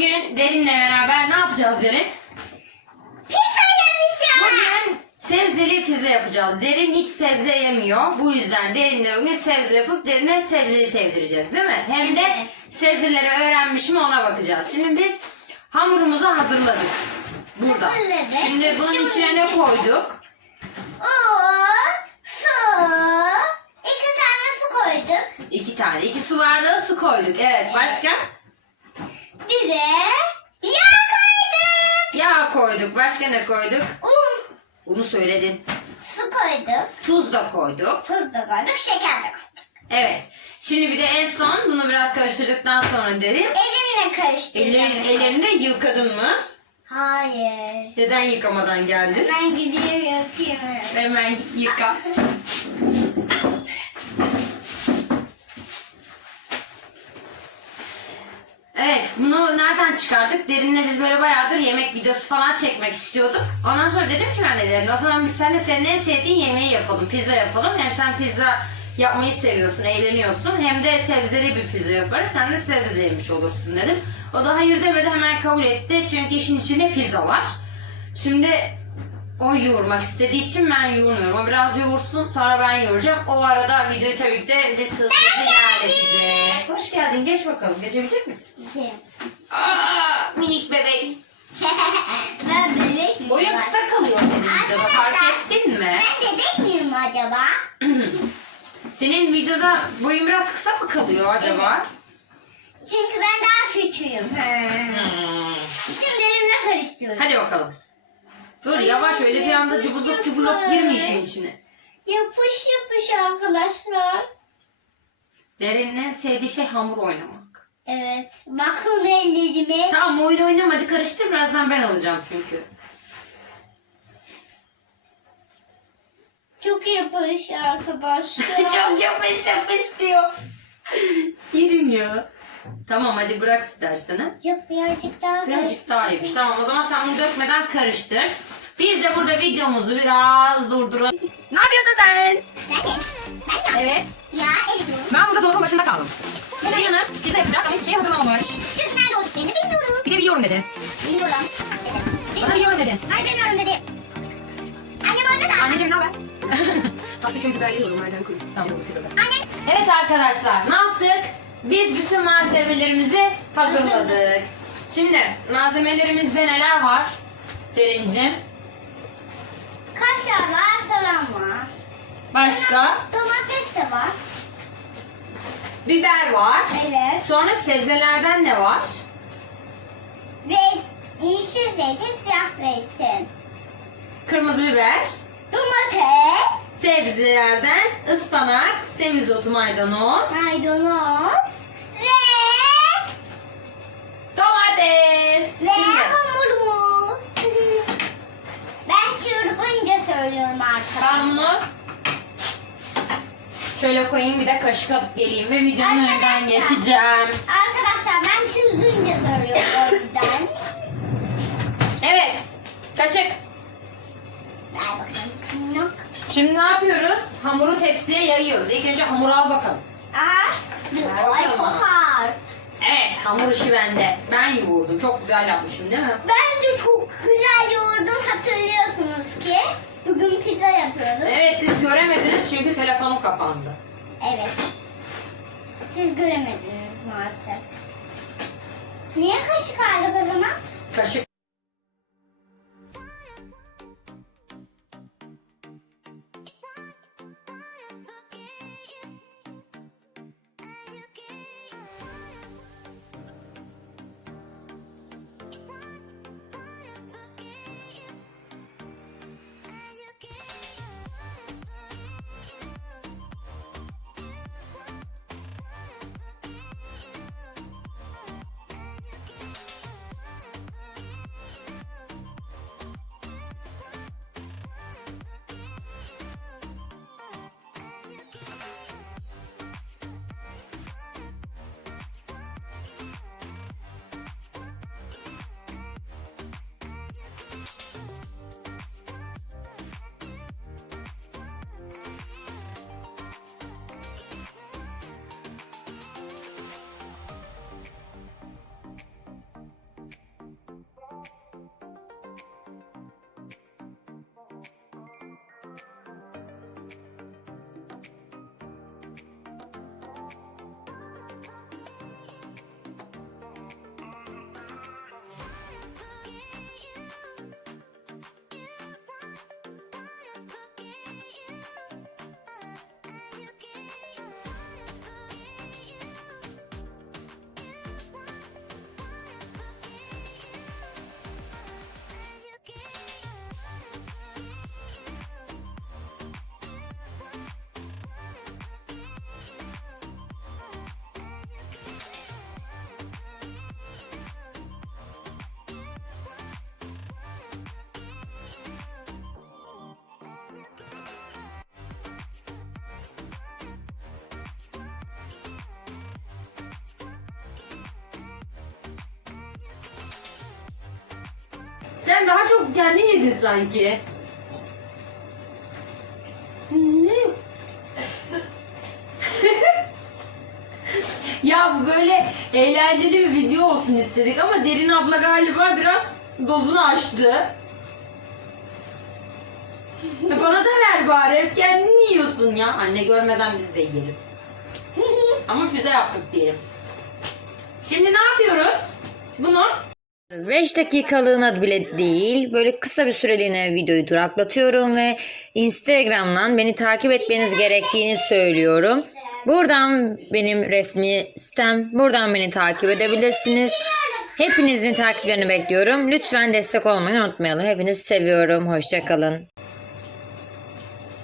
Bugün Derin'le beraber ne yapacağız Derin? Pizza yapacağım. Bugün sebzeli pizza yapacağız. Derin hiç sebze yemiyor. Bu yüzden Derin'le bugün sebze yapıp Derin'e sebzeyi sevdireceğiz değil mi? Hem de Evet. sebzeleri öğrenmiş mi ona bakacağız. Şimdi biz hamurumuzu hazırladık. Burada. Hazırladık. Şimdi bunun içine ne koyduk? Un, su, iki tane su koyduk. İki tane. iki su bardağı su koyduk. Evet. Başka? Bir de yağ koyduk. Yağ koyduk. Başka ne koyduk? Un, Bunu söyledin. su koyduk. Tuz da koyduk. Tuz da koyduk, şeker de koyduk. Evet. Şimdi bir de en son bunu biraz karıştırdıktan sonra dedim. Elimle karıştıracağım. Ellerin, ellerini yıkadın mı? Hayır. Neden yıkamadan geldin? Ben gidiyorum yapıyorum. Hemen git yıka. Evet, bunu nereden çıkardık? Derinle biz böyle bayağıdır yemek videosu falan çekmek istiyorduk. Ondan sonra dedim ki ben de Derin, o zaman biz seninle senin en sevdiğin yemeği yapalım, pizza yapalım. Hem sen pizza yapmayı seviyorsun, eğleniyorsun. Hem de sebzeli bir pizza yaparız, sen de sebze yemiş olursun dedim. O da hayır demedi, hemen kabul etti. Çünkü işin içinde pizza var. Şimdi o yoğurmak istediği için ben yoğurmuyorum. O biraz yoğursun sonra ben yoğuracağım. O arada videoyu tabii ki de biz hızlı ilerleteceğiz. Hoş geldin. Geç bakalım. Geçebilecek misin? Aa, minik bebek. ben bebek miyim? Boyun kısa kalıyor senin videoda. Fark ettin mi? Ben bebek miyim acaba? Senin videoda boyun biraz kısa mı kalıyor acaba? Çünkü ben daha küçüğüm. Hmm. Şimdi elimle karıştırıyorum. Hadi bakalım. Dur yavaş öyle bir anda cubuluk cubuluk girme işin içine. Yapış yapış arkadaşlar. Derin'in en sevdiği şey hamur oynamak. Evet. Bakın ellerime. Tamam oyun oynama hadi karıştır birazdan ben alacağım çünkü. Çok yapış arkadaşlar. Çok yapış yapış diyor. Ya. Tamam hadi bırak istersen ha. Yok birazcık daha Birazcık daha iyiymiş. Tamam o zaman sen bunu dökmeden karıştır. Biz de burada videomuzu biraz durduralım. Ne yapıyorsun sen? Ben Ben Evet. Ya elim. Ben burada dolabın başında kaldım. Senin hanım bize yapacak ama hiç şey hazırlamamış. Çünkü nerede olduklarını bilmiyorum. Bir de bir yorum dedin. Bilmiyorum. Dedim. Bana bir yorum dedin. Hayır bilmiyorum dedi. Annem orada da. Anneciğim ne haber? Tatlı köy biberli yorumlardan koy. Tamam. Anne. Evet arkadaşlar ne yaptık? Biz bütün malzemelerimizi hazırladık. Şimdi malzemelerimizde neler var? Derincim. Kaşar var, salam var. Başka? Domates de var. Biber var. Evet. Sonra sebzelerden ne var? Ve yeşil zeytin, siyah zeytin. Kırmızı biber. Domates, Sebzelerden ıspanak, semizotu, maydanoz, maydanoz ve domates. ve Şimdi söylüyorum arkadaşlar. ben bunu şöyle koyayım bir de kaşık alıp geleyim ve videonun önünden Arkadaşlar. geçeceğim. Arkadaşlar ben çılgınca söylüyorum o yüzden. Evet. Kaşık. Ver bakalım. Yok. Şimdi ne yapıyoruz? Hamuru tepsiye yayıyoruz. İlk önce hamuru al bakalım. Ver Ay bakalım çok ağır. Evet hamur işi bende. Ben yoğurdum. Çok güzel yapmışım değil mi? Ben de çok güzel yoğurdum hatırlıyorsunuz ki. Bugün pizza yapıyorduk. Evet siz göremediniz çünkü telefonum kapandı. Evet. Siz göremediniz maalesef. Niye kaşık aldık o zaman? Kaşık. Sen daha çok kendin yedin sanki. Ya bu böyle eğlenceli bir video olsun istedik ama Derin abla galiba biraz dozunu aştı. E Bana da ver bari. Hep kendin yiyorsun ya. Anne görmeden biz de yiyelim. Ama füze yaptık diyelim. Şimdi ne yapıyoruz? Bunu 5 dakikalığına bile değil böyle kısa bir süreliğine videoyu duraklatıyorum ve Instagram'dan beni takip etmeniz gerektiğini söylüyorum. Buradan benim resmi sitem, buradan beni takip edebilirsiniz. Hepinizin takiplerini bekliyorum. Lütfen destek olmayı unutmayalım. Hepinizi seviyorum. Hoşçakalın.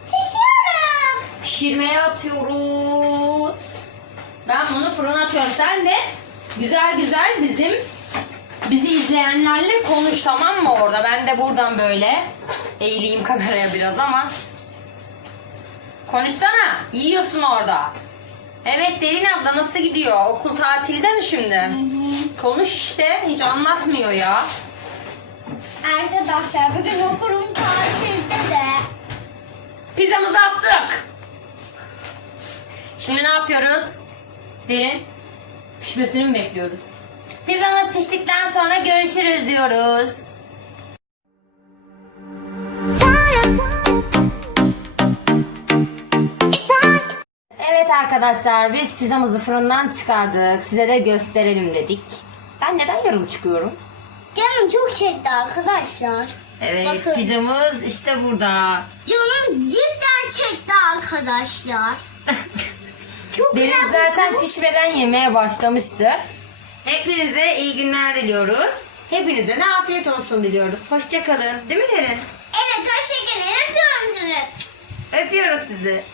Pişiyorum. Pişirmeye atıyoruz. Ben bunu fırına atıyorum. Sen de güzel güzel bizim bizi izleyenlerle konuş tamam mı orada? Ben de buradan böyle eğileyim kameraya biraz ama. Konuşsana. Yiyorsun orada. Evet Derin abla nasıl gidiyor? Okul tatilde mi şimdi? Konuş işte. Hiç anlatmıyor ya. Arkadaşlar bugün okulum tatilde de. Pizzamızı attık. Şimdi ne yapıyoruz? Derin. Pişmesini mi bekliyoruz? Pizzamız piştikten sonra görüşürüz diyoruz. Evet arkadaşlar biz pizzamızı fırından çıkardık. Size de gösterelim dedik. Ben neden yarım çıkıyorum? Canım çok çekti arkadaşlar. Evet Bakın. pizzamız işte burada. Canım cidden çekti arkadaşlar. Çok Deniz güzel zaten pişmeden yemeye başlamıştı. Hepinize iyi günler diliyoruz. Hepinize de afiyet olsun diliyoruz. Hoşçakalın. Değil mi Derin? Evet hoşçakalın. Öpüyorum sizi. Öpüyoruz sizi.